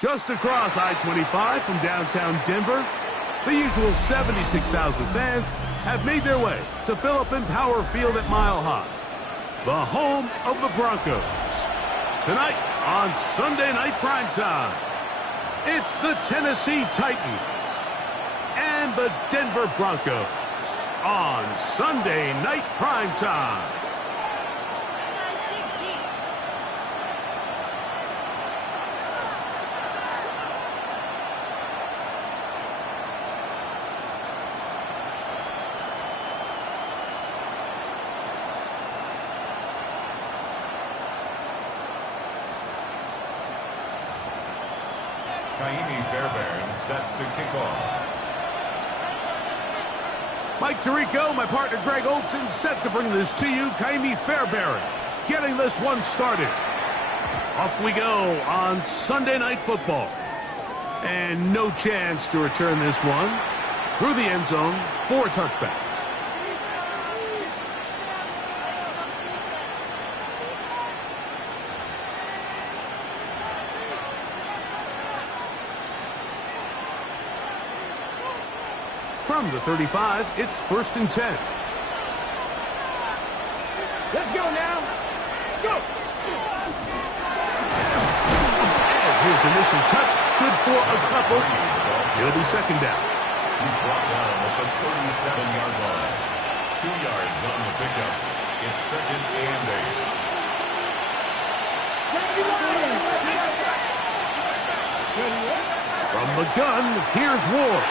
Just across I-25 from downtown Denver, the usual 76,000 fans have made their way to Philip Power Field at Mile High, the home of the Broncos. Tonight on Sunday Night Primetime, it's the Tennessee Titans and the Denver Broncos on Sunday Night Primetime. Set to kick off. Mike Tirico, my partner Greg Olson, set to bring this to you. Kaimi Fairbairn getting this one started. Off we go on Sunday Night Football. And no chance to return this one through the end zone for a touchback. From the 35, it's 1st and 10. Let's go now. Let's go. And his initial touch, good for a couple. It'll be 2nd down. He's brought down at the 37-yard line. 2 yards on the pickup. It's 2nd and 8. From the gun, here's Ward.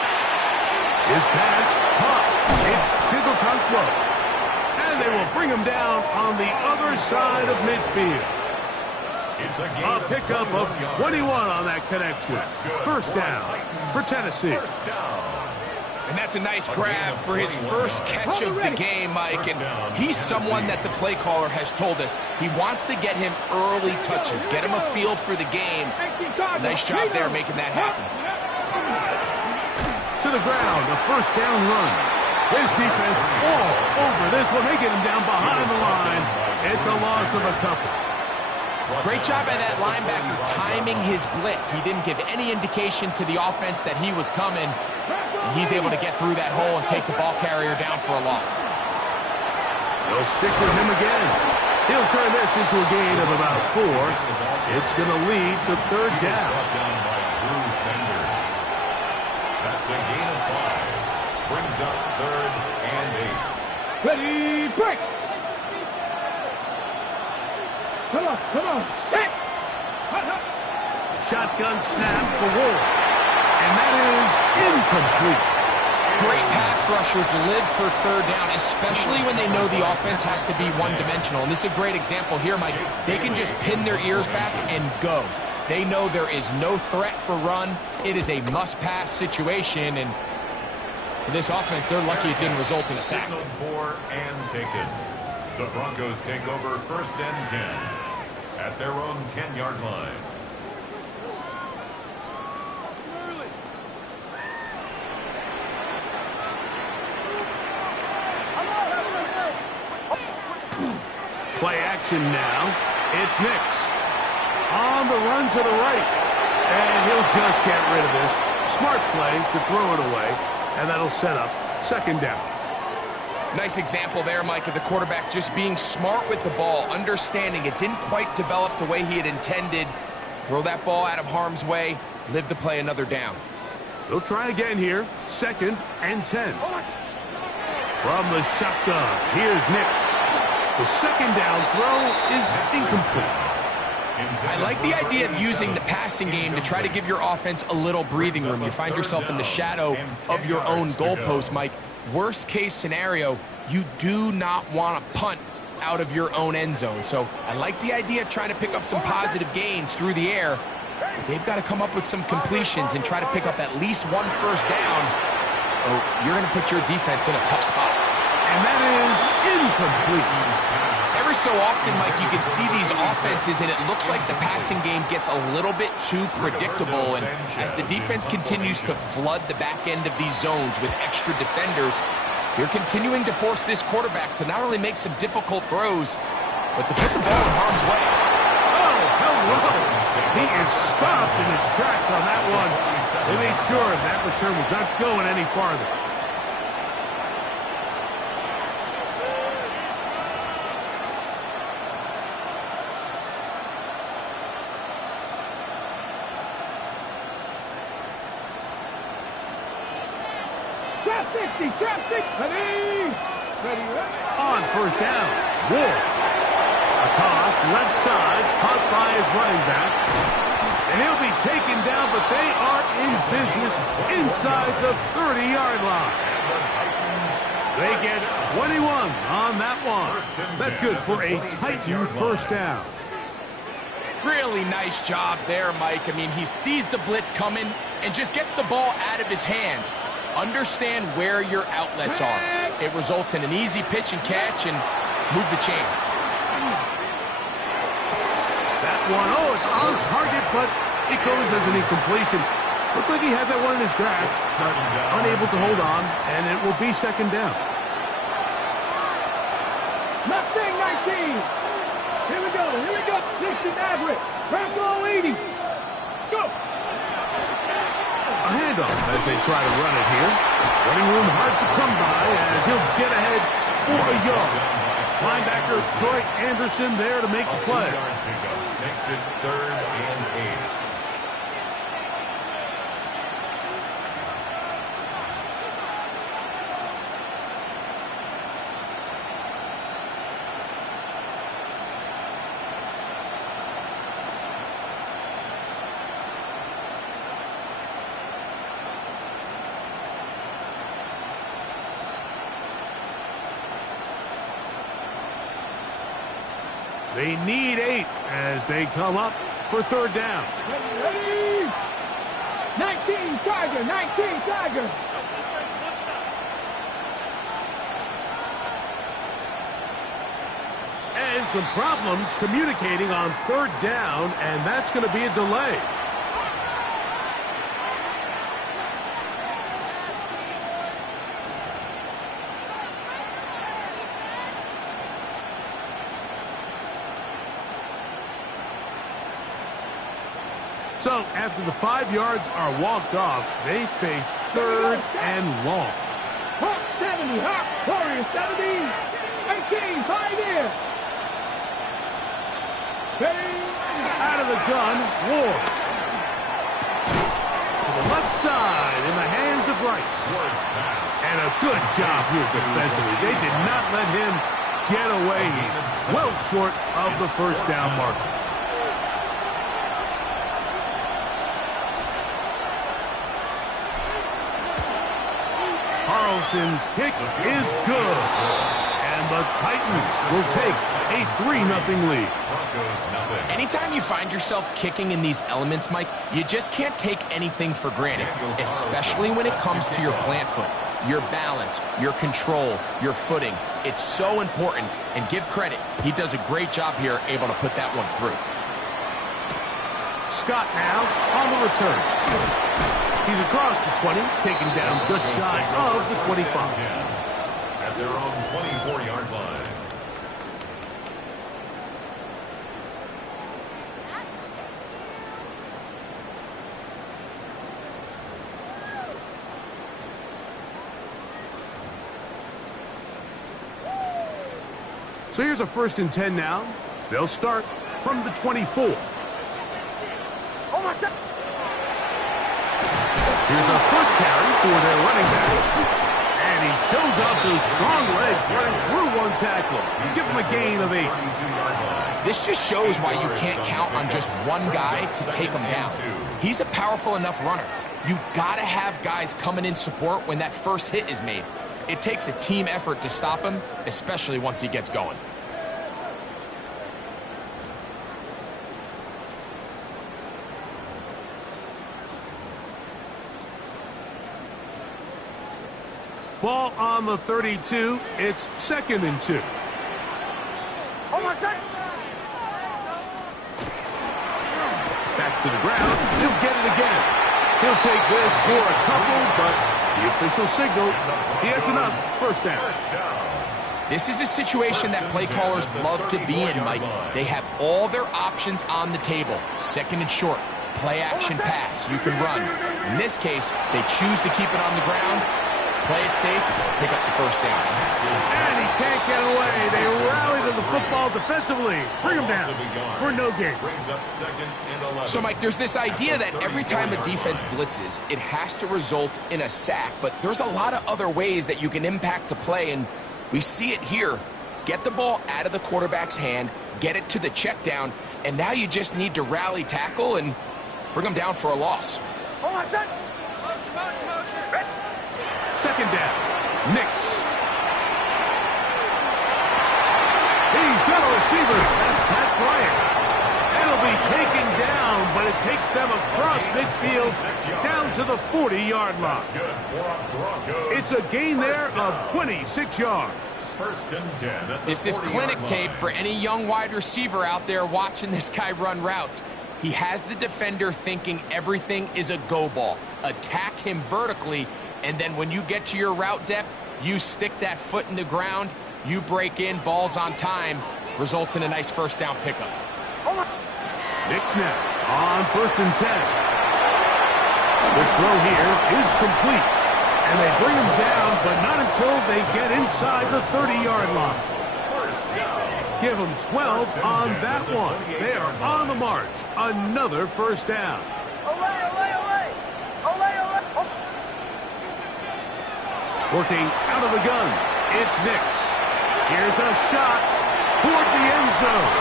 His pass, caught. It's Chigokankwo. And they will bring him down on the other side of midfield. It's a pickup of 21 on that connection. 1st down for Tennessee. And that's a nice grab for his first catch of the game, Mike. And he's someone that the play caller has told us he wants to get him early touches, get him a feel for the game. Nice job there making that happen. To the ground, a 1st down run. His defense all over this one. They get him down behind the line. It's a loss of a couple. Great job by that linebacker timing his blitz. He didn't give any indication to the offense that he was coming. And he's able to get through that hole and take the ball carrier down for a loss. They'll stick with him again. He'll turn this into a gain of about 4. It's going to lead to 3rd down. That's a gain of 5. Brings up 3rd and 8. Ready, break. Come on. Set. Shotgun snap for Ward. And that is incomplete. Great pass rushers live for 3rd down, especially when they know the offense has to be one-dimensional. And this is a great example here, Mike. They can just pin their ears back and go. They know there is no threat for run. It is a must-pass situation, and for this offense, they're lucky it didn't result in a sack. Signaled for and taken. The Broncos take over 1st and 10 at their own 10-yard line. Play action now. It's Nix. On the run to the right. And he'll just get rid of this. Smart play to throw it away. And that'll set up 2nd down. Nice example there, Mike, of the quarterback just being smart with the ball, understanding it didn't quite develop the way he had intended. Throw that ball out of harm's way, live to play another down. They'll try again here. 2nd and 10. From the shotgun, here's Nix. The 2nd down throw is incomplete. I like the idea of using the passing game to try to give your offense a little breathing room. You find yourself in the shadow of your own goalpost, Mike. Worst case scenario, you do not want to punt out of your own end zone. So I like the idea of trying to pick up some positive gains through the air. But they've got to come up with some completions and try to pick up at least 1 1st down, or you're going to put your defense in a tough spot. And that is incomplete. Every so often, Mike, you can see these offenses, and it looks like the passing game gets a little bit too predictable. And as the defense continues to flood the back end of these zones with extra defenders, they're continuing to force this quarterback to not only make some difficult throws, but to put the ball in harm's way. Oh, hello. He is stopped in his tracks on that one. They made sure that return was not going any farther. Trap 60, trap 60. Ready. Ready, ready. On first down, Ward. A toss, left side, caught by his running back. And he'll be taken down, but they are in business inside the 30-yard line. They get 21 on that one. That's good for a Titan first down. Really nice job there, Mike. I mean, he sees the blitz coming and just gets the ball out of his hands. Understand where your outlets are. It results in an easy pitch and catch and move the chains. That one, oh, it's on target, but it goes as an incompletion. Looked like he had that one in his grasp, but unable to hold on, and it will be second down. Mustang 19. Here we go. 60 average. Bronco 80. Let's go. A handoff as they try to run it here. Running room hard to come by as he'll get ahead for a yard. Linebacker Troy Anderson there to make the play. Makes it 3rd and 8. They need 8 as they come up for third down. Ready. 19 Tiger. 19 Tiger. And some problems communicating on third down, and that's going to be a delay. So, after the 5 yards are walked off, they face third and long. Hawk 70, Hawk, Warrior 70, 18, Pioneer. Out of the gun, Ward. To the left side, in the hands of Rice. And a good job here defensively. They did not let him get away. He's well short of the first down marker. Carlson's kick is good. And the Titans will take a 3-0 lead. Anytime you find yourself kicking in these elements, Mike, you just can't take anything for granted, especially when it comes to your plant foot, your balance, your control, your footing. It's so important, and give credit. He does a great job here, able to put that one through. Scott now on the return. He's across the 20, taken down just shy of the 25. At their own 24-yard line. So here's a 1st and 10 now. They'll start from the 24. Here's a first carry for their running back. And he shows off those strong legs running through one tackle. Give him a gain of 8. This just shows why you can't count on just one guy to take him down. He's a powerful enough runner. You gotta have guys coming in support when that first hit is made. It takes a team effort to stop him, especially once he gets going. Ball on the 32. It's 2nd and 2. Back to the ground. He'll get it again. He'll take this for a couple, but the official signal, he has enough. First down. This is a situation that play callers love to be in, Mike. They have all their options on the table. Second and short, play action pass, you can run. In this case, they choose to keep it on the ground, play it safe, pick up the first down. And he can't get away. They rally to the football defensively. Bring him down for no gain. So, Mike, there's this idea that every time a defense blitzes, it has to result in a sack, but there's a lot of other ways that you can impact the play, and we see it here. Get the ball out of the quarterback's hand, get it to the check down, and now you just need to rally tackle and bring them down for a loss. Second down. Nix. He's got a receiver. That's Pat Bryant. It'll be taken down, but it takes them across midfield down to the 40-yard line. It's a gain there of 26 yards. First and 10. This is clinic tape for any young wide receiver out there watching this guy run routes. He has the defender thinking everything is a go ball. Attack him vertically, and then when you get to your route depth, you stick that foot in the ground, you break in, balls on time, results in a nice first down pickup. Nix now on first and 10. The throw here is complete. And they bring him down, but not until they get inside the 30-yard line. Give them 12 on that one. They are on the march. Another first down. Working out of the gun, it's Nix. Here's a shot toward the end zone.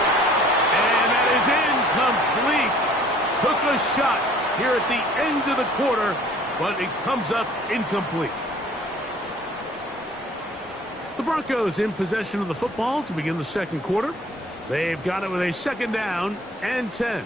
And that is incomplete. Took a shot here at the end of the quarter, but it comes up incomplete. The Broncos in possession of the football to begin the second quarter. They've got it with a second down and 10.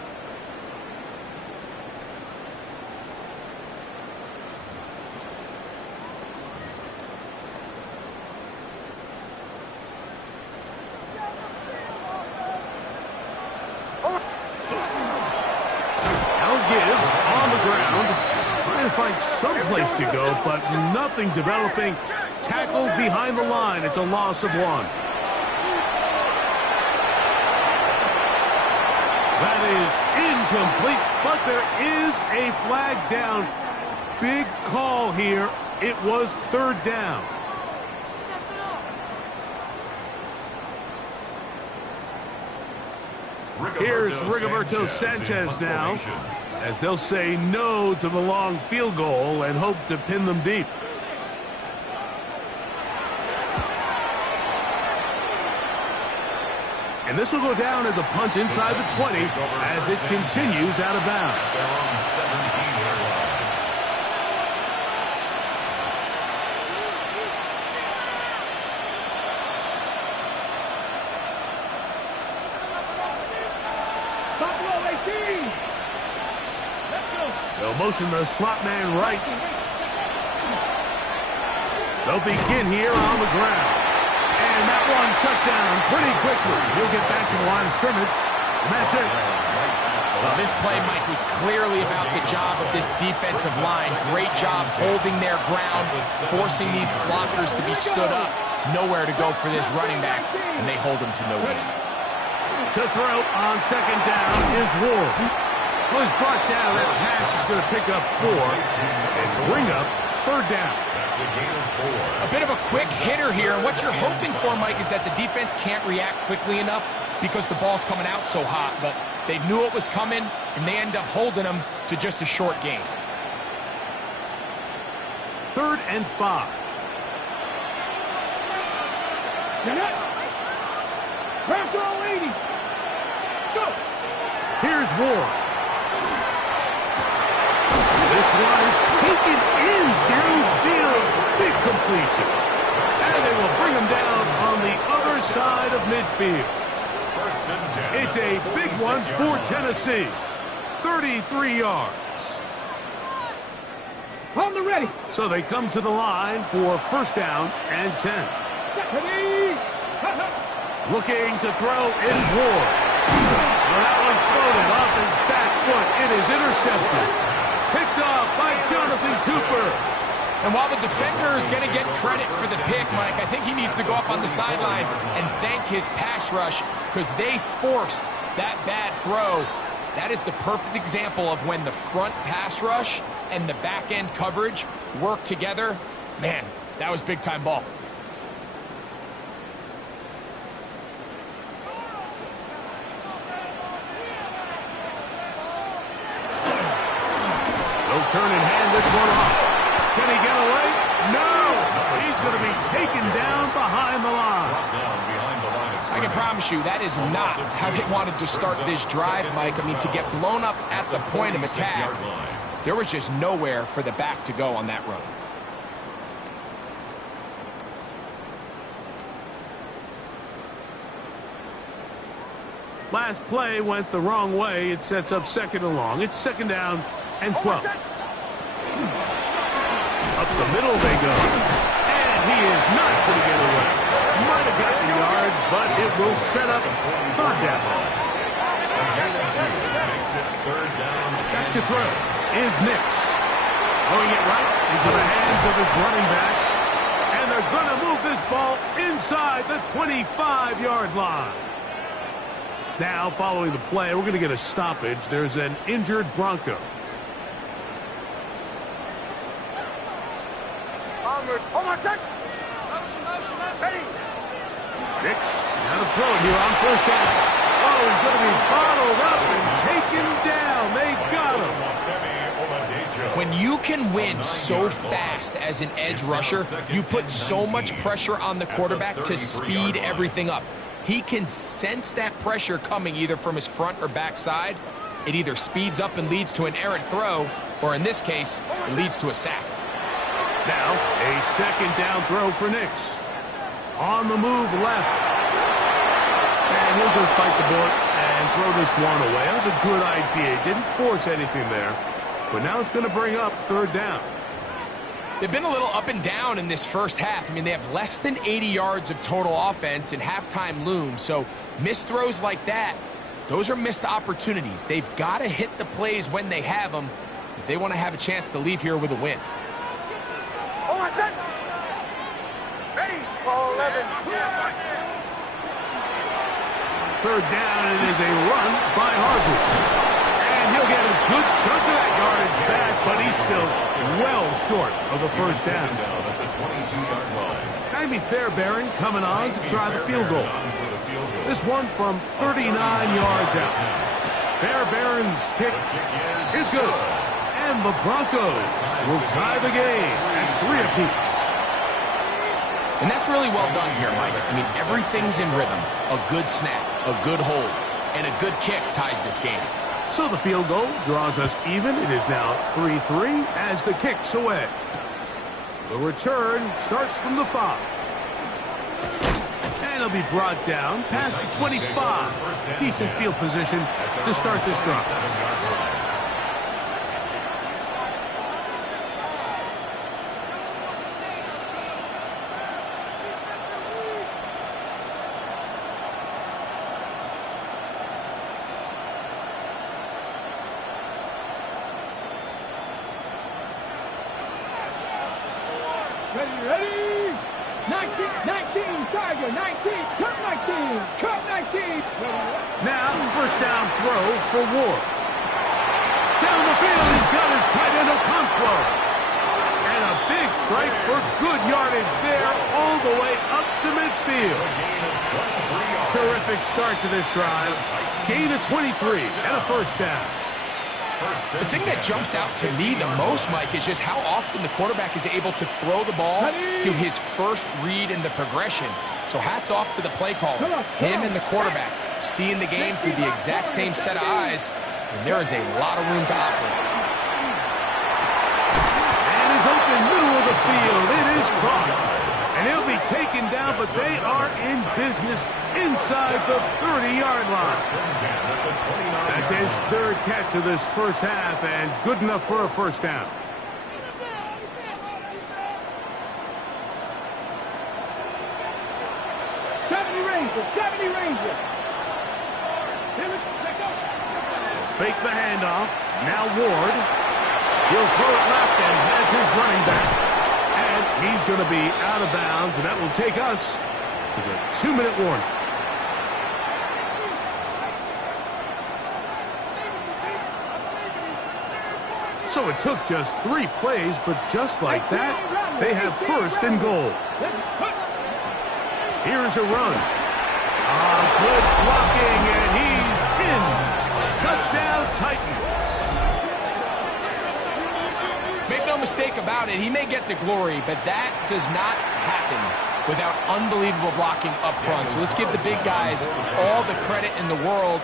Find some place to go, but nothing developing. Tackled behind the line. It's a loss of 1. That is incomplete, but there is a flag down. Big call here. It was third down. Here's Rigoberto Sanchez now, as they'll say no to the long field goal and hope to pin them deep. And this will go down as a punt inside the 20 as it continues out of bounds. They'll motion the slot man right. They'll begin here on the ground. And that one shut down pretty quickly. He'll get back to the line of scrimmage. And that's it. Well, this play, Mike, was clearly about the job of this defensive line. Great job holding their ground, forcing these blockers to be stood up. Nowhere to go for this running back, and they hold him to no gain. To throw on second down is Ward. Well, he's brought down. That pass is going to pick up 4 and bring up third down. That's a gain of 4. A bit of a quick hitter here. And what you're hoping for, Mike, is that the defense can't react quickly enough because the ball's coming out so hot. But they knew it was coming, and they end up holding them to just a short gain. Third and 5. Get it. Broncos 80. Let's go. Here's Ward. This one is taken in downfield. Big completion. And they will bring him down on the other side of midfield. First and 10. It's a big one for Tennessee. 33 yards. On the ready. So they come to the line for first down and 10. Ready. Looking to throw is Ward. Well, that one floated off his back foot. It is intercepted. Picked off by Jonathan Cooper. And while the defender is going to get credit for the pick, Mike, I think he needs to go up on the sideline and thank his pass rush because they forced that bad throw. That is the perfect example of when the front pass rush and the back end coverage work together. Man, that was big time ball. They'll turn and hand this one off. Can he get away? No! He's going to be taken down behind the line. I can promise you that is not how they wanted to start this drive, Mike. I mean, to get blown up at the point of attack, there was just nowhere for the back to go on that run. Last play went the wrong way. It sets up second and long. It's second down and 12. Up the middle they go. And he is not going to get away. Might have gotten the yard, but it will set up third down. Back to throw is Nix. Throwing it right into the hands of his running back. And they're going to move this ball inside the 25-yard line. Now, following the play, we're going to get a stoppage. There's an injured Bronco. Nix, now to throw it here on first down. Oh, he's going to be bottled up and taken down. They got him. When you can win so fast as an edge rusher, you put so much pressure on the quarterback to speed everything up. He can sense that pressure coming either from his front or back side. It either speeds up and leads to an errant throw, or in this case, it leads to a sack. Now, a second down throw for Nix. On the move left. And he'll just bite the bullet and throw this one away. That was a good idea. He didn't force anything there. But now it's going to bring up third down. They've been a little up and down in this first half. I mean, they have less than 80 yards of total offense and halftime looms. So missed throws like that, those are missed opportunities. They've got to hit the plays when they have them if they want to have a chance to leave here with a win. Third down, it is a run by Harvey. And he'll get a good chunk of that yardage back, but he's still well short of the first down. Jaime Fairbairn coming on to try the field goal. This one from 39 yards out. Fairbairn's kick is good. And the Broncos will tie the game at 3 apiece. And that's really well done here, Mike. I mean, everything's in rhythm. A good snap, a good hold, and a good kick ties this game. So the field goal draws us even. It is now 3-3 as the kick's away. The return starts from the 5. And it'll be brought down past the 25. Decent field position to start this drive. Ready? 19, Tiger, 19, cut 19, cut 19. Now, first down throw for Ward. Down the field, he's got his tight end Okonkwo. And a big strike for good yardage there all the way up to midfield. Terrific start to this drive. Gain of 23 and a first down. The thing that jumps out to me the most, Mike, is just how often the quarterback is able to throw the ball to his first read in the progression. So hats off to the play caller. Him and the quarterback seeing the game through the exact same set of eyes, and there is a lot of room to operate. And is open middle of the field. It is caught. And he'll be taken down, but they are in business inside the 30-yard line. That's his third catch of this first half, and good enough for a first down. Seventy Rangers. Fake the handoff. Now Ward. He'll throw it left and has his running back. And he's going to be out of bounds, and that will take us to the 2-minute warning. So it took just 3 plays, but just like that, they have first and goal. Here's a run. Good blocking, and he's in. Touchdown, Titans. Make no mistake about it, he may get the glory, but that does not happen without unbelievable blocking up front. So let's give the big guys all the credit in the world.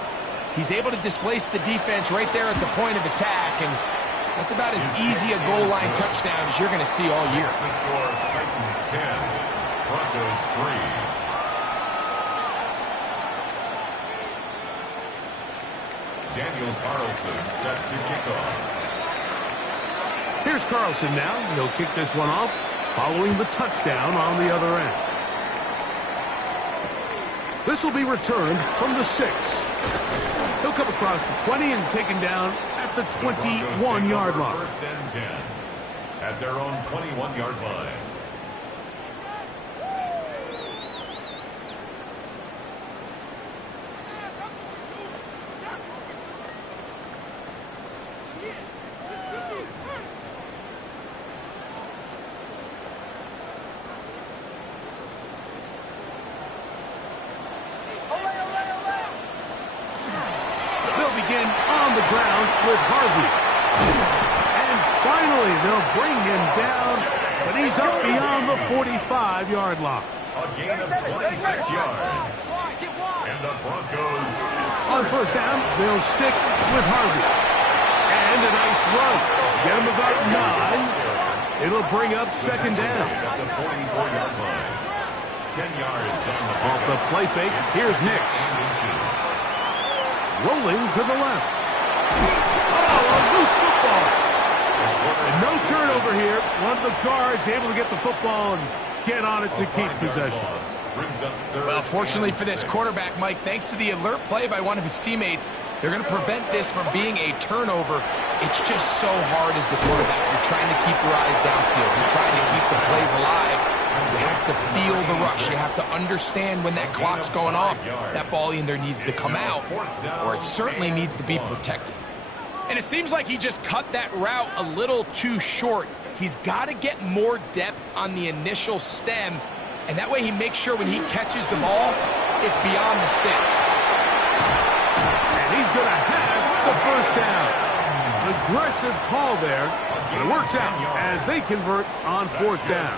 He's able to displace the defense right there at the point of attack, and that's about as easy a goal line touchdown as you're going to see all year. The score, Titans 10, Broncos 3. Daniel Carlson set to kick off. Here's Carlson now. He'll kick this one off following the touchdown on the other end. This will be returned from the 6. He'll come across the 20 and taken down at the 21-yard line. First and 10 at their own 21-yard line. Begin on the ground with Harvey. And finally, they'll bring him down, but he's up beyond the 45-yard line. A gain of 26 yards. And the Broncos... On first down, they'll stick with Harvey. And a nice run. Get him about 9. It'll bring up second down. At the 44-yard line. 10 yards on the... Off the play fake, here's Nix. Rolling to the left. Oh, a loose football. And no turnover here. One of the guards able to get the football and get on it to keep possession. Well, fortunately for this quarterback, Mike, thanks to the alert play by one of his teammates, they're going to prevent this from being a turnover. It's just so hard as the quarterback. You're trying to keep your eyes downfield. You're trying to keep the plays alive. You have to feel the rush. You have to understand when that clock's going off. That ball either needs to come out, or it certainly needs to be protected. And it seems like he just cut that route a little too short. He's got to get more depth on the initial stem, and that way he makes sure when he catches the ball, it's beyond the sticks. And he's going to have the first down. Aggressive call there, but it works out as they convert on fourth down.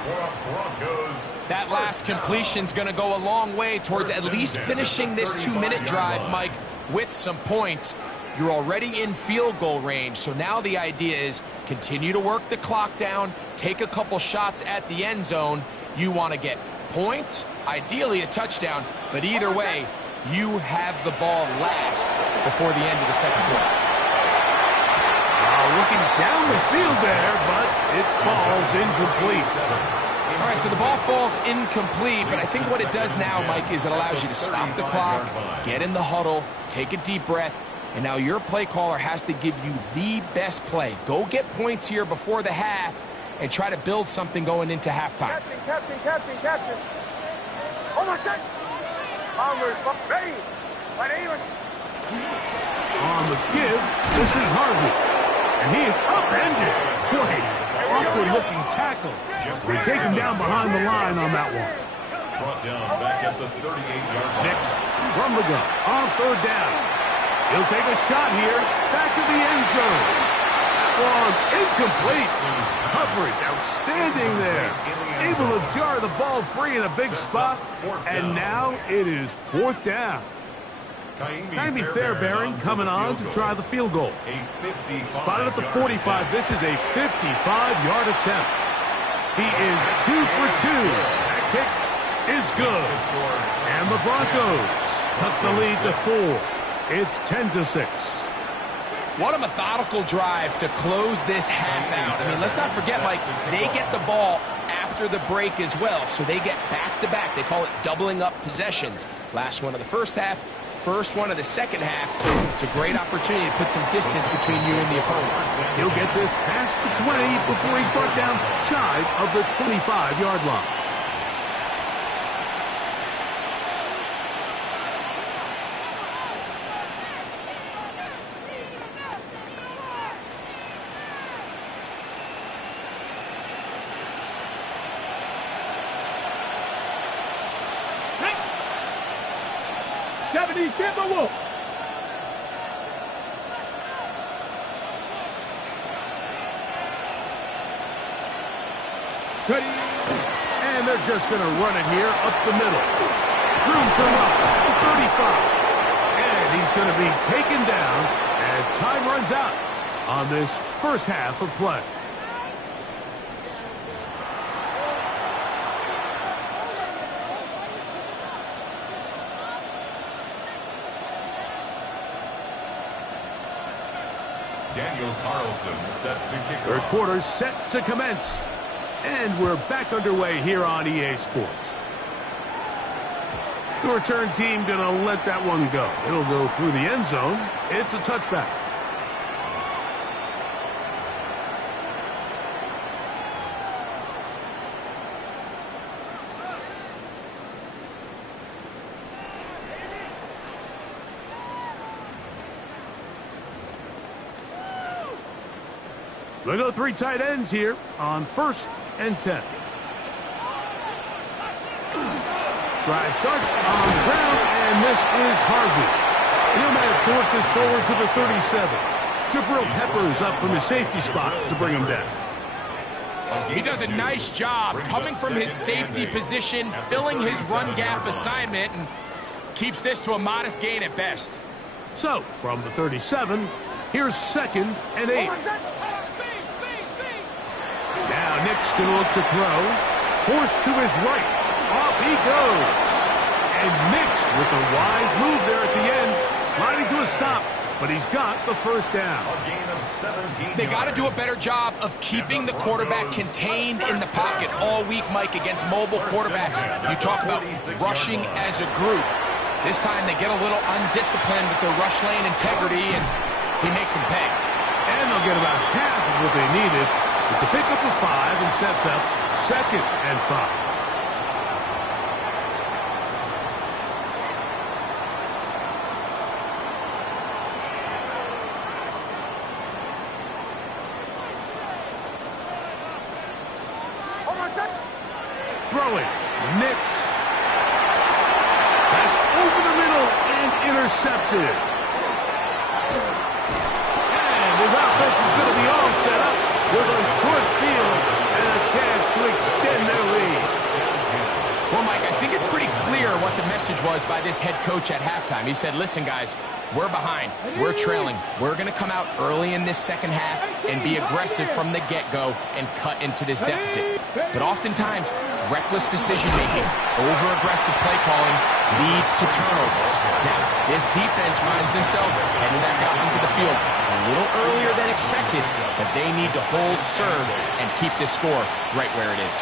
That last completion's going to go a long way towards at least finishing this 2-minute drive, Mike, with some points. You're already in field goal range, so now the idea is continue to work the clock down, take a couple shots at the end zone. You want to get points, ideally a touchdown, but either way, you have the ball last before the end of the second quarter. Looking down the field there, but it falls incomplete. All right, so the ball falls incomplete, but I think what it does now, Mike, is it allows you to stop the clock, get in the huddle, take a deep breath, and now your play caller has to give you the best play. Go get points here before the half and try to build something going into halftime. Captain. Oh, my shot. Ready. On the give, this is Harvey. And he is upended. Boy, awkward-looking tackle. They take him down behind the line on that one. Brought down back at the 38-yard line. Nix from the gun on third down. He'll take a shot here. Back to the end zone. That one incomplete. Coverage outstanding there. Able to jar the ball free in a big spot. And now it is fourth down. Kaimi Fairbairn coming on to try the field goal. Spotted at the 45. This is a 55-yard attempt. He is 2 for 2. That kick is good. And the Broncos cut the lead to 4. It's 10-6. What a methodical drive to close this half out. I mean, let's not forget, Mike, they get the ball after the break as well, so they get back-to-back. They call it doubling up possessions. Last one of the first half, first one of the second half, it's a great opportunity to put some distance between you and the opponent. He'll get this past the 20 before he's brought down shy of the 25-yard line. Timberwolf. Steady. And they're just going to run it here up the middle. Room to run. 35. And he's going to be taken down as time runs out on this first half of play. Daniel Carlson set to kick Third off. quarter set to commence. And we're back underway here on EA Sports. The return team going to let that one go. It'll go through the end zone. It's a touchback. They go three tight ends here on 1st and 10. Drive starts on the ground, and this is Harvey. He'll manage to work this forward to the 37. Jabril Peppers up from his safety spot to bring him down. He does a nice job coming from his safety position, filling his run gap assignment, and keeps this to a modest gain at best. So, from the 37, here's 2nd and 8. Now Nick's going to look to throw. Forced to his right. Off he goes. And Nick's with a wise move there at the end. Sliding to a stop, but he's got the first down. A gain of 17 They got to do a better job of keeping the quarterback contained in the pocket all week, Mike, against mobile quarterbacks. You talk about rushing as a group. This time they get a little undisciplined with their rush lane integrity, and he makes them pay. And they'll get about half of what they needed. It's a pickup of 5 and sets up 2nd and 5. Throwing. Nix. That's over the middle and intercepted. And his offense is going to be all set up with a short field and a chance to extend their lead. Well, Mike, I think it's pretty clear what the message was by this head coach at halftime. He said, listen, guys, we're behind. We're trailing. We're going to come out early in this second half and be aggressive from the get-go and cut into this deficit. But oftentimes, reckless decision-making, over-aggressive play calling leads to turnovers. Now, this defense finds themselves heading back out into the field a little earlier than expected, but they need to hold serve and keep this score right where it is.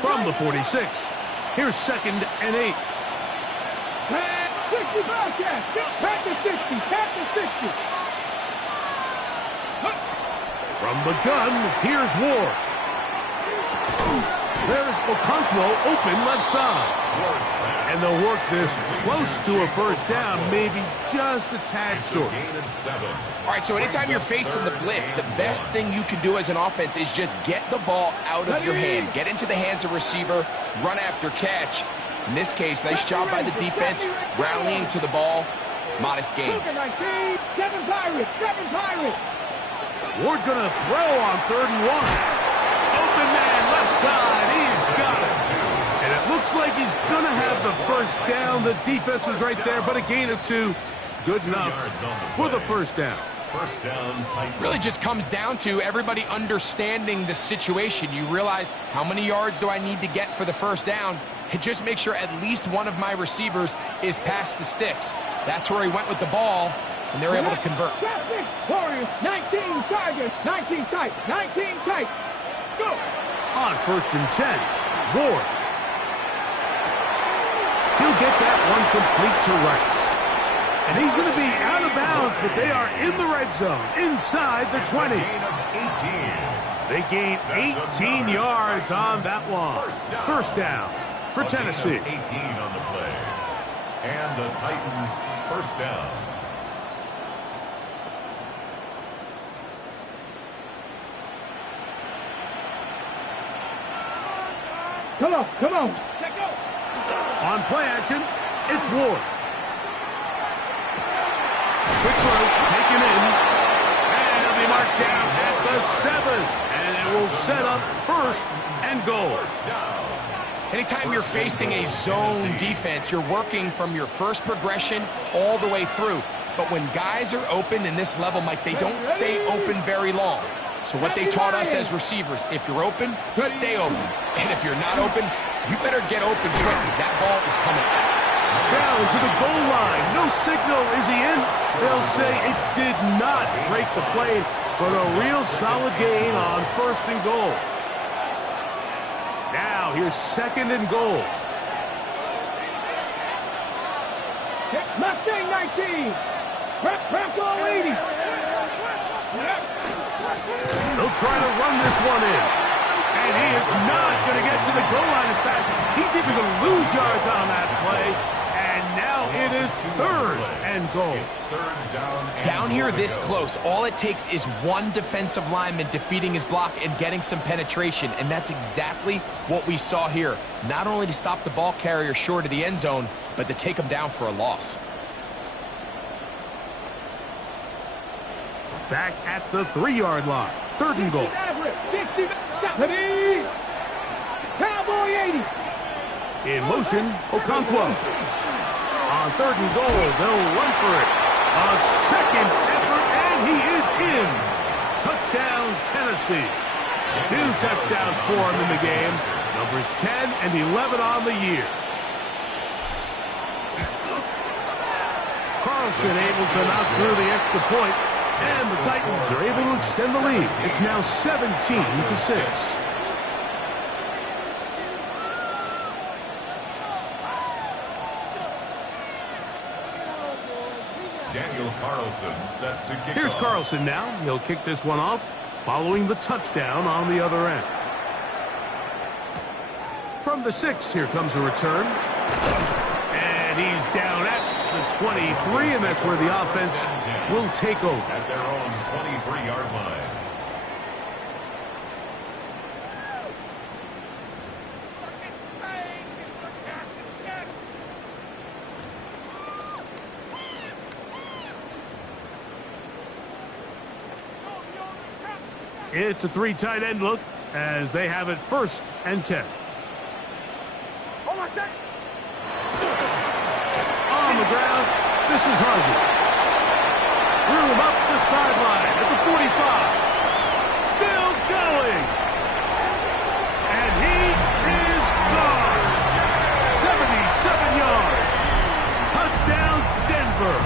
From the 46, here's 2nd and 8. 60 Bearcats. Pack the 60. Pack the 60. From the gun, here's Ward. There's Okonkwo open left side. And they'll work this close to a first down, maybe just a tad short. All right, so anytime you're facing the blitz, the best thing you can do as an offense is just get the ball out of your hand. Get into the hands of receiver, run after catch. In this case, nice job by the defense, rallying to the ball. Modest gain. Seven Pirates. Ward gonna throw on 3rd and 1. Open man left side, he's got it. And it looks like he's gonna have the first down. The defense was right there, but a gain of 2. Good enough for the first down. First down, tight. Really just comes down to everybody understanding the situation. You realize how many yards do I need to get for the first down, and just make sure at least one of my receivers is past the sticks. That's where he went with the ball, and they're able to convert. Warriors Chargers, 19 Chargers, 19 tight, 19 tight. Let's go. On 1st and 10, Ward. He'll get that one complete to Rice. And he's going to be out of bounds, but they are in the red zone, inside the 20. They gain 18 yards on that one. First down for Tennessee. 18 on the play. And the Titans first down. Come on, come on. On play action, it's Ward. Quick throw, taken in. And he'll be marked down at the 7. And it will set up 1st and goal. Anytime you're facing a zone defense, you're working from your first progression all the way through. But when guys are open in this level, Mike, they don't stay open very long. So what they taught us as receivers, if you're open, stay open. And if you're not open, you better get open quick because that ball is coming out. Down to the goal line. No signal. Is he in? They'll say it did not break the play, but a real solid gain on 1st and goal. Now here's 2nd and goal. Mustang 19. Bronco 80. They'll try to run this one in. And he is not going to get to the goal line. In fact, he's even going to lose yards on that play. And now it is 3rd and goal. Down here this close, all it takes is one defensive lineman defeating his block and getting some penetration. And that's exactly what we saw here. Not only to stop the ball carrier short of the end zone, but to take him down for a loss. Back at the 3-yard line. 3rd and goal. 50, Cowboy 80. In motion, Okonkwo. On 3rd and goal, they'll run for it. A 2nd effort, and he is in. Touchdown, Tennessee. 2 touchdowns for him in the game. Numbers 10 and 11 on the year. Carlson able to knock through the extra point. And the Titans are able to extend the lead. It's now 17-6. Daniel Carlson set to kick Here's off. Carlson now. He'll kick this one off following the touchdown on the other end. From the 6, here comes a return. And he's down at the 23, and that's where the offense will take over. At their own 23-yard line. It's a 3 tight end look as they have it 1st and 10. On the ground, this is Harvey. Room up the sideline at the 45. Still going. And he is gone. 77 yards. Touchdown, Denver.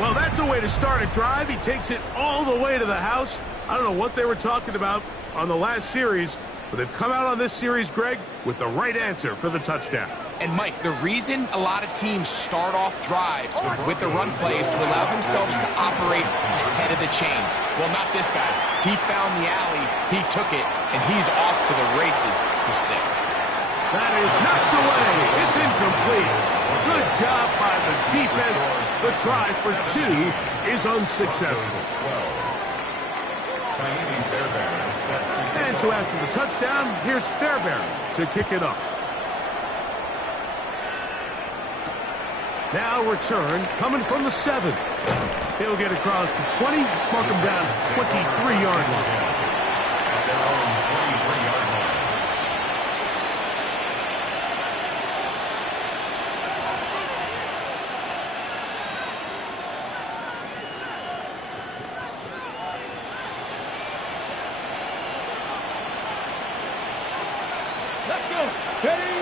Well, that's a way to start a drive. He takes it all the way to the house. I don't know what they were talking about on the last series, but they've come out on this series, Greg, with the right answer for the touchdown. And, Mike, the reason a lot of teams start off drives with the run play is to allow themselves to operate ahead of the chains. Well, not this guy. He found the alley, he took it, and he's off to the races for 6. That is knocked away. It's incomplete. Good job by the defense. The try for 2 is unsuccessful. And so after the touchdown, here's Fairbairn to kick it up. Now return coming from the 7. He'll get across the 20, mark him down at the 23-yard line. At their own 23-yard line. Let's go. Steady.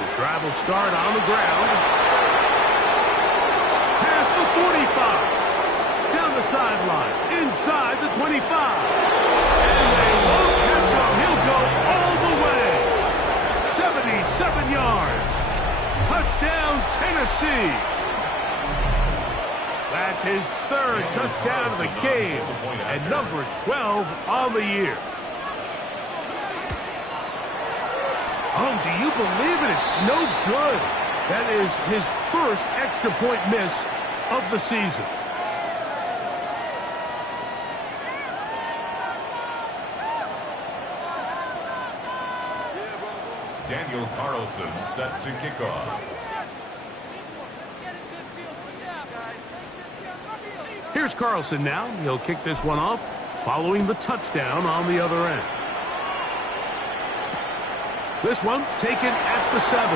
The drive will start on the ground. 30-yard line, inside the 25. And they won't catch him. He'll go all the way. 77 yards. Touchdown, Tennessee. That's his third touchdown of the game, and number 12 on the year. Oh, do you believe it? It's no good. That is his first extra point miss of the season. Daniel Carlson set to kick off. Here's Carlson now. He'll kick this one off, following the touchdown on the other end. This one taken at the 7.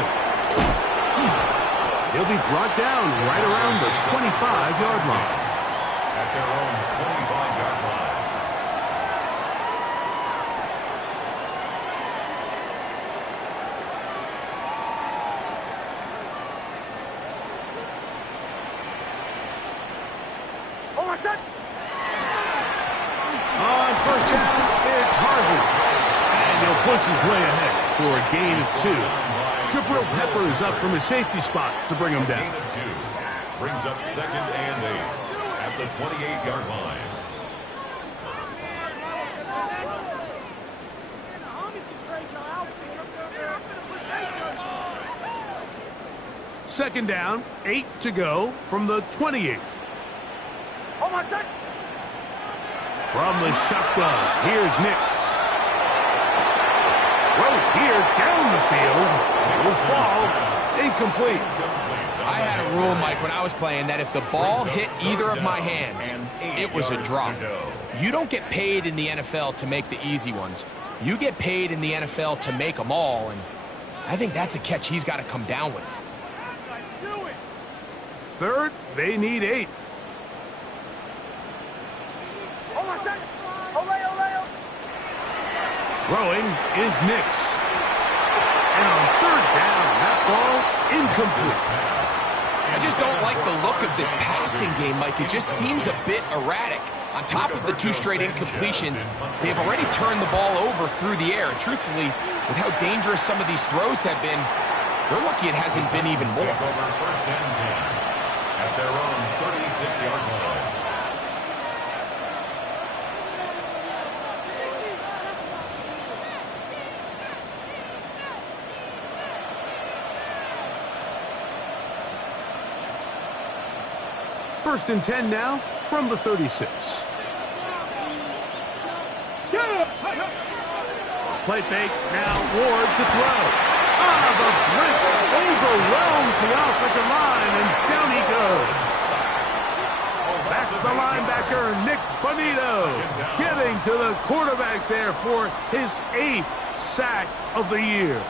He'll be brought down right around the 25-yard line. At their own 25-yard line. On first down, it's Harvey. And he'll push his way ahead for a gain of 2. Jabril Peppers up from his safety spot to bring him down. Gain of 2. Brings up 2nd and 8 at the 28-yard line. Second down, 8 to go from the 28. From the shotgun, here's Nix. Throw here down the field. Will fall incomplete. I had a rule, Mike, when I was playing that if the ball hit either of my hands, it was a drop. You don't get paid in the NFL to make the easy ones. You get paid in the NFL to make them all, and I think that's a catch he's got to come down with. Third, they need 8. Throwing is Nix. And on third down, that ball incomplete. I just don't like the look of this passing game, Mike. It just seems a bit erratic. On top of the 2 straight incompletions, they've already turned the ball over through the air. And truthfully, with how dangerous some of these throws have been, they're lucky it hasn't been even more. First and 10 at their own 36-yard line. First and 10 now from the 36. Play fake, now Ward to throw. The blitz overwhelms the offensive line, and down he goes. That's the linebacker, Nick Bonito, getting to the quarterback there for his 8th sack of the year.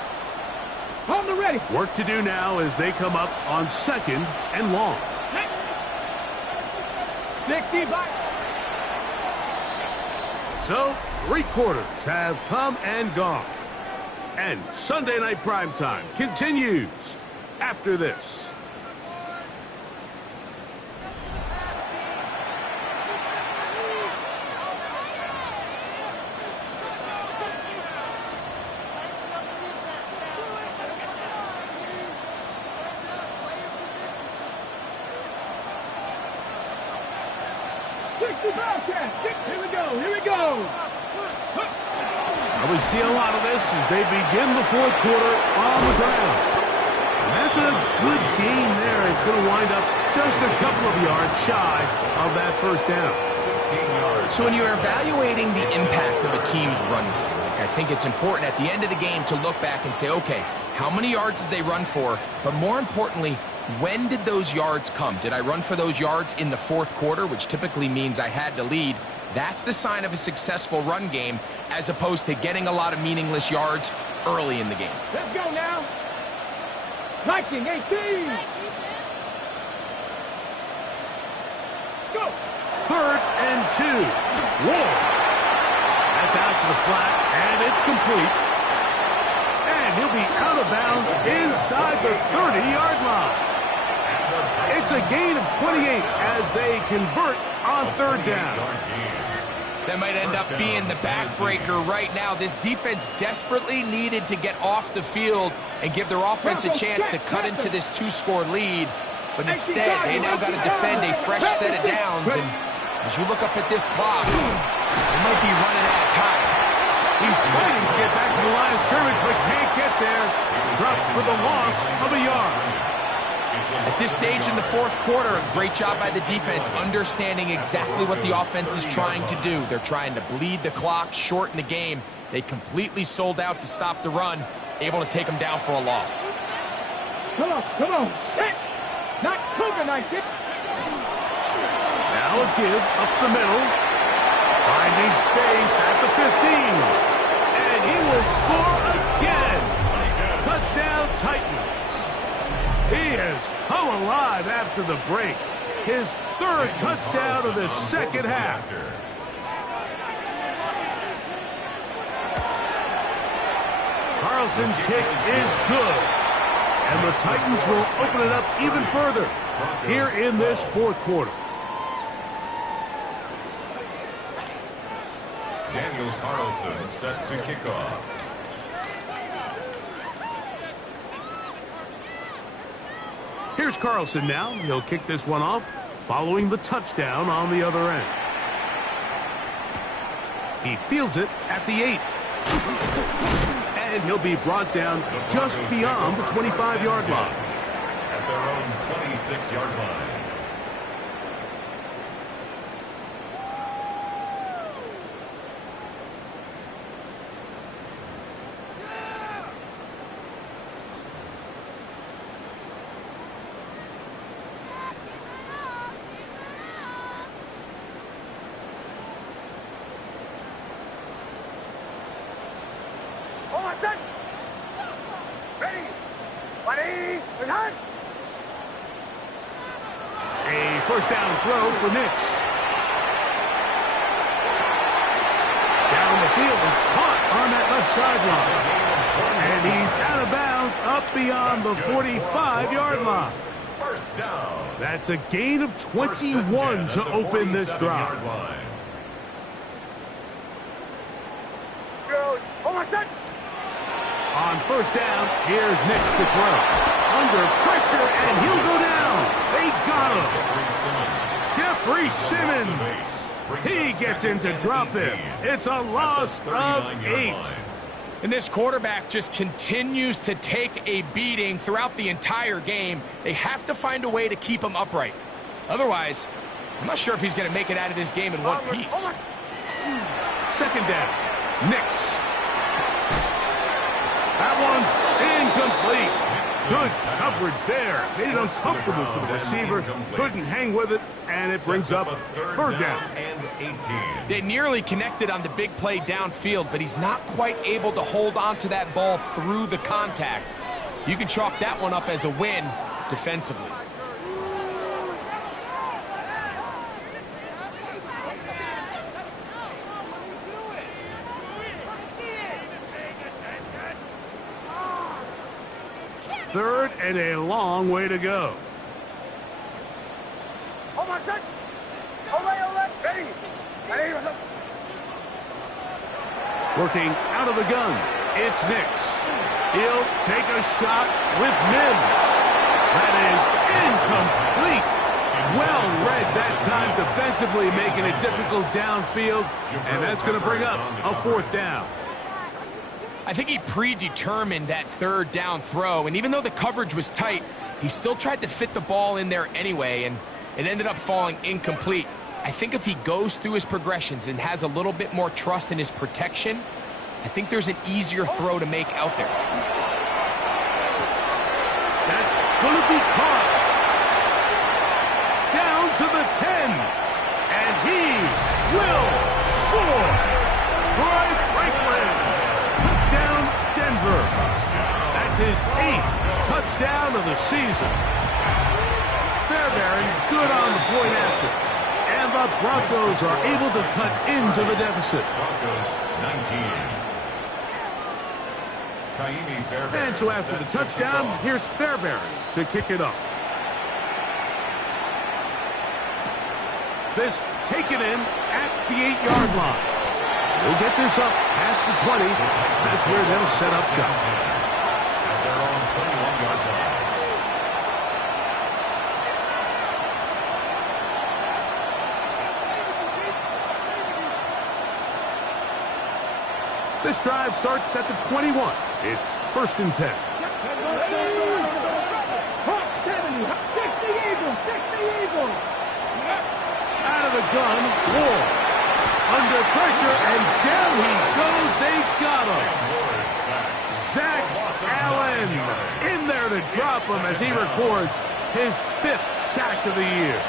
On the ready. Work to do now as they come up on 2nd and long. 65. So, 3 quarters have come and gone. And Sunday Night Primetime continues after this. Here we go. We see a lot of this as they begin the 4th quarter on the ground. And that's a good gain there. It's going to wind up just a couple of yards shy of that first down. 16 yards. So when you're evaluating the impact of a team's run game, I think it's important at the end of the game to look back and say, okay, how many yards did they run for? But more importantly, when did those yards come? Did I run for those yards in the 4th quarter, which typically means I had to lead? That's the sign of a successful run game, as opposed to getting a lot of meaningless yards early in the game. Let's go now. 19, 18. Go. 3rd and 2. Ward. That's out to the flat, and it's complete. And he'll be out of bounds inside the 30-yard line. It's a gain of 28 as they convert on third down. That might end up being the backbreaker right now. This defense desperately needed to get off the field and give their offense a chance to cut into this 2-score lead. But instead, they now got to defend a fresh set of downs. And as you look up at this clock, they might be running out of time. He's fighting to get back to the line of scrimmage, but can't get there. Dropped for the loss of a yard. At this stage in the fourth quarter, great job by the defense, understanding exactly what the offense is trying to do. They're trying to bleed the clock, shorten the game. They completely sold out to stop the run, able to take them down for a loss. Come on. Hit. Not organized it. Now a give up the middle. Finding space at the 15. And he will score again. Touchdown Titans. He has come alive after the break. His third touchdown of the second half. Carlson's kick is good. And the Titans will open it up even further here in this fourth quarter. Daniel Carlson set to kick off. Here's Carlson now. He'll kick this one off, following the touchdown on the other end. He fields it at the 8. And he'll be brought down just beyond the 25-yard line. At their own 26-yard line. A first down throw for Nix. Down the field, it's caught on that left sideline. And he's out of bounds up beyond the 45-yard line. First down. That's a gain of 21 to open this drive. On first down, here's Nix to throw. Under pressure, and he'll go down. They got him. Jeffrey Simmons. He gets him to drop him. It's a loss of 8. And this quarterback just continues to take a beating throughout the entire game. They have to find a way to keep him upright. Otherwise, I'm not sure if he's going to make it out of this game in one piece. Second down. Nix. That one's incomplete. Good coverage there. Made it uncomfortable for the receiver. Couldn't hang with it, and it brings up third down. They nearly connected on the big play downfield, but he's not quite able to hold on to that ball through the contact. You can chalk that one up as a win defensively. Third and a long way to go. Working out of the gun, it's Nix. He'll take a shot with Mims. That is incomplete. Well read that time defensively, making it difficult downfield, and that's going to bring up a fourth down. I think he predetermined that third down throw, and even though the coverage was tight, he still tried to fit the ball in there anyway, and it ended up falling incomplete. I think if he goes through his progressions and has a little bit more trust in his protection, I think there's an easier throw to make out there. That's going to be caught. Down to the 10, and he will score. Troy Franklin. Touchdown, Denver. That's his 8th touchdown of the season. Fairbairn good on the point after. And the Broncos are able to cut into the deficit. Broncos 19. And so after the touchdown, here's Fairbairn to kick it off. This taken in at the 8-yard line. They'll get this up past the 20. That's where they'll set up shop. At their own 21-yard line. This drive starts at the 21. It's 1st and 10. Out of the gun, Ward. Under pressure, and down he goes. They got him. Zach Allen in there to drop him as he records his 5th sack of the year.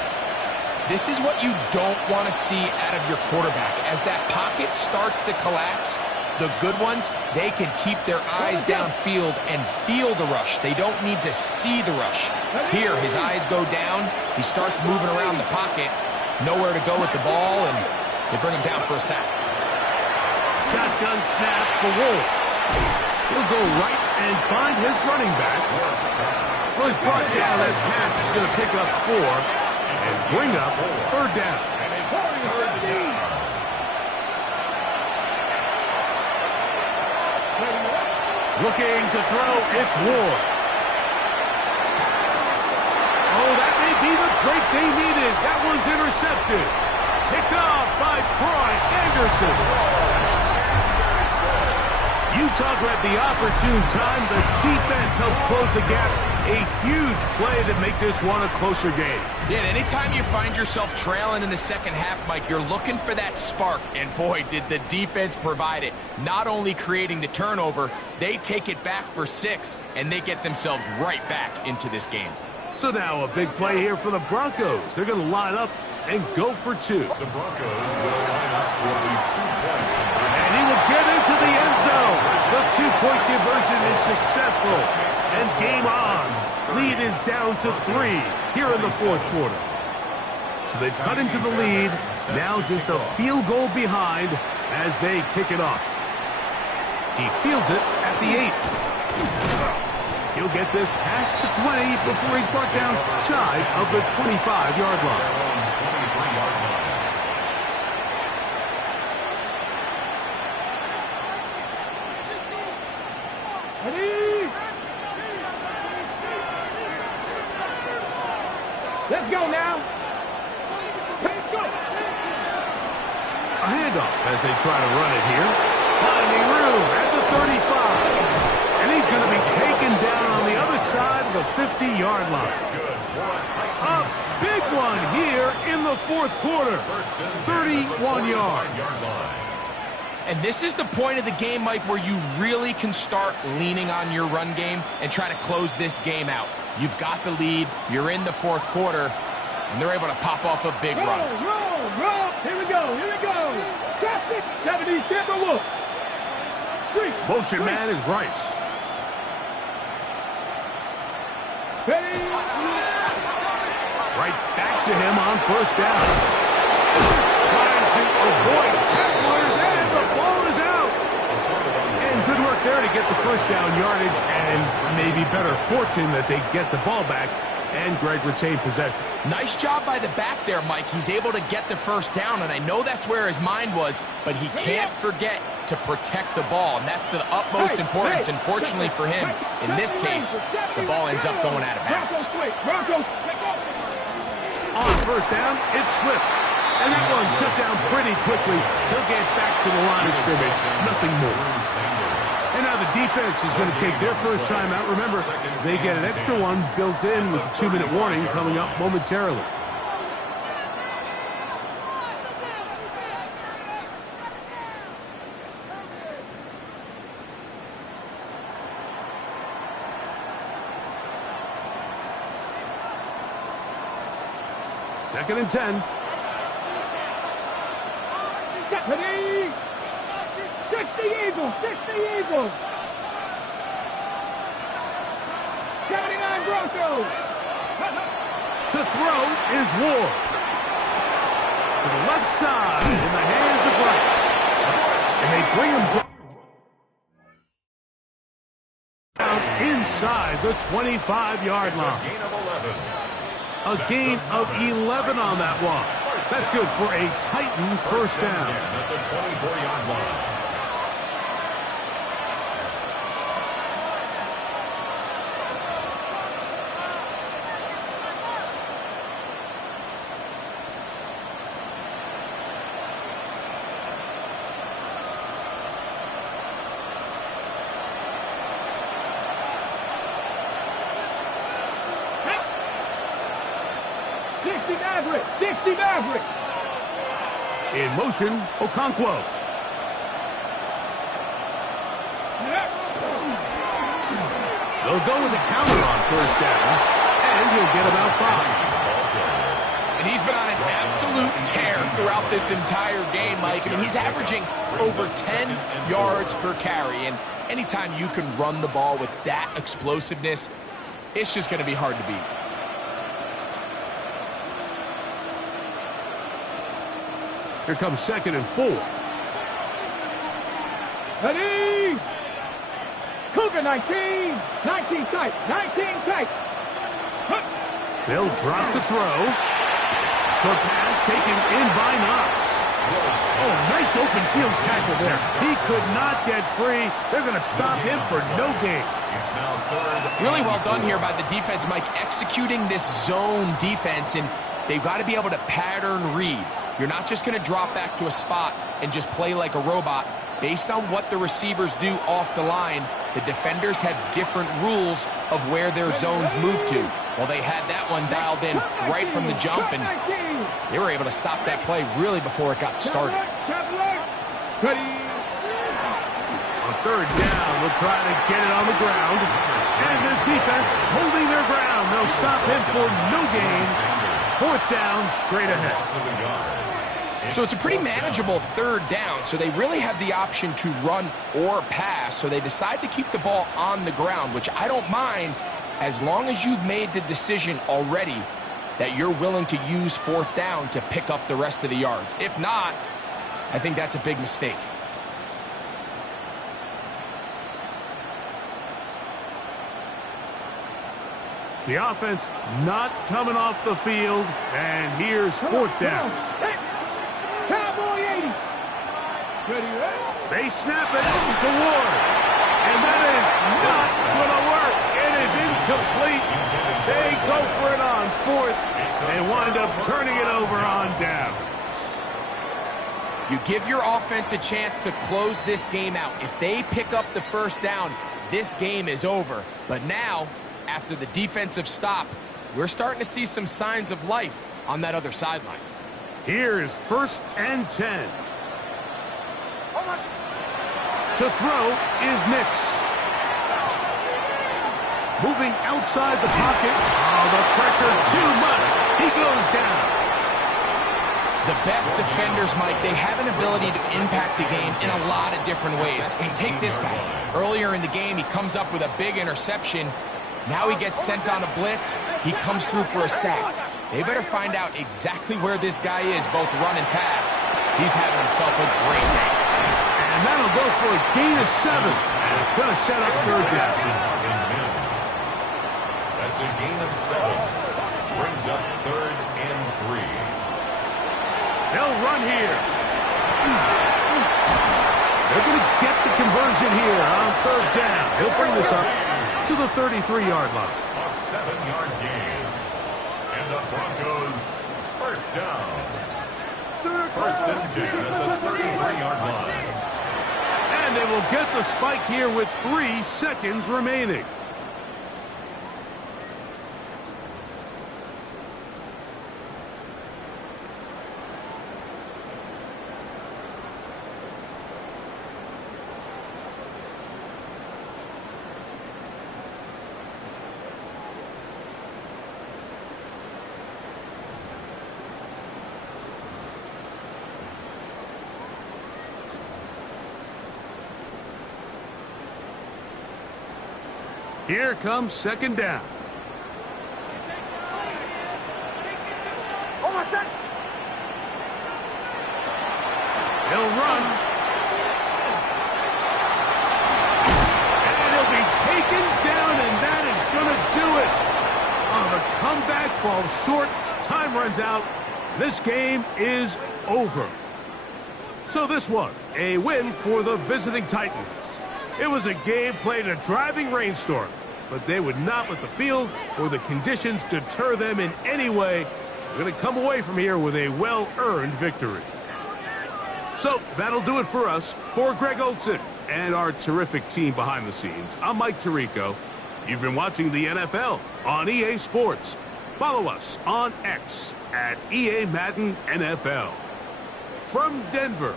This is what you don't want to see out of your quarterback. As that pocket starts to collapse, the good ones, they can keep their eyes downfield and feel the rush. They don't need to see the rush. Here, his eyes go down. He starts moving around the pocket. Nowhere to go with the ball, and they bring him down for a sack. Shotgun snap for Wolf. He'll go right and find his running back. Well, he's brought down. That pass is going to pick up 4 and bring up 3rd down. Looking to throw, it's Ward. Oh, that may be the break they needed. That one's intercepted. Picked off by Troy Anderson. You talk about the opportune time. The defense helps close the gap. A huge play to make this one a closer game. Yeah, and anytime you find yourself trailing in the second half, Mike, you're looking for that spark. And boy, did the defense provide it. Not only creating the turnover, they take it back for 6, and they get themselves right back into this game. So now a big play here for the Broncos. They're going to line up and go for 2. The Broncos will line up for the 2-point conversion. And he will get into the end zone. The 2-point conversion is successful. And game on. Lead is down to 3 here in the 4th quarter. So they've cut into the lead. Now just a field goal behind as they kick it off. He fields it at the 8. He'll get this past the 20 before he's brought down shy of the 25-yard line. Let's go now. Let's go. A handoff as they try to run it here. Finding room at the 35. And he's going to be taken down on the other side of the 50-yard line. A big one here in the 4th quarter. 31 yards. And this is the point of the game, Mike, where you really can start leaning on your run game and try to close this game out. You've got the lead, you're in the 4th quarter, and they're able to pop off a big run. Roll. Here we go. Traffic. 70, Timberwolf. Motion man is Rice. Right back to him on 1st down. Trying to avoid tacklers, and the ball is out. And good work there to get the 1st down yardage, and maybe better fortune that they get the ball back and Greg retained possession. Nice job by the back there, Mike. He's able to get the 1st down, and I know that's where his mind was, but he can't forget to protect the ball, and that's the utmost importance. And fortunately for him, in this case, the ball ends up going out of bounds. Broncos. On 1st down, it's Swift. And that one shut down pretty quickly. He'll get back to the line of scrimmage. Nothing more. And now the defense is going to take their 1st timeout. Remember, they get an extra one built in with a 2-minute warning coming up momentarily. Second and 10. Deputy! 60 Eagles! 79 Broncos! To throw is Ward. To the left side in the hands of Rice. And they bring him down inside the 25-yard line. Gain of 11. A gain of 11 on that one. That's good for a Titan first down. At the 24-yard line. Maverick. In motion, Okonkwo. They'll go with a counter on first down, and he'll get about 5. And he's been on an absolute tear throughout this entire game, Mike. I mean, he's averaging over 10 yards per carry, and anytime you can run the ball with that explosiveness, it's just going to be hard to beat. Here comes 2nd and 4. Ready? Cougar 19. 19 tight. 19 tight. They'll drop to throw. Short pass taken in by Knox. Oh, nice open field tackle there. He could not get free. They're going to stop him for no gain. It's now 3rd. Really well done here by the defense, Mike, executing this zone defense, and they've got to be able to pattern read. You're not just going to drop back to a spot and just play like a robot. Based on what the receivers do off the line, the defenders have different rules of where their zones move to. Well, they had that one dialed in right from the jump, and they were able to stop that play really before it got started. On 3rd down, they'll try to get it on the ground. And this defense holding their ground. They'll stop him for no gain. 4th down, straight ahead. So it's a pretty manageable 3rd down, so they really have the option to run or pass, so they decide to keep the ball on the ground, which I don't mind as long as you've made the decision already that you're willing to use 4th down to pick up the rest of the yards. If not, I think that's a big mistake. The offense not coming off the field, and here's 4th down. Cowboy 80. They snap it to Ward, and that is not going to work. It is incomplete. They go for it on 4th and wind up turning it over on downs. You give your offense a chance to close this game out. If they pick up the 1st down, this game is over. But now, after the defensive stop, we're starting to see some signs of life on that other sideline. Here is 1st and 10. To throw is Nix. Moving outside the pocket. Oh, the pressure too much. He goes down. The best defenders, Mike, they have an ability to impact the game in a lot of different ways. And take this guy. Earlier in the game, he comes up with a big interception. Now he gets sent on a blitz. He comes through for a sack. They better find out exactly where this guy is, both run and pass. He's having himself a great day. And that'll go for a gain of 7. And it's going to set up 3rd down. That's a gain of 7. Brings up 3rd and 3. They'll run here. They're going to get the conversion here on 3rd down. He'll bring this up to the 33-yard line. A 7-yard gain. And the Broncos 1st down. 1st and 10 at the 33-yard line. And they will get the spike here with 3 seconds remaining. Here comes 2nd down. He'll run. And he'll be taken down, and that is going to do it. Oh, the comeback falls short. Time runs out, This game is over. So this one, a win for the visiting Titans. It was a game played in a driving rainstorm, but they would not let the field or the conditions deter them in any way. We're going to come away from here with a well-earned victory. So that'll do it for us. For Greg Olson and our terrific team behind the scenes, I'm Mike Tirico. You've been watching the NFL on EA Sports. Follow us on X at EA Madden NFL. From Denver,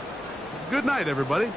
good night, everybody.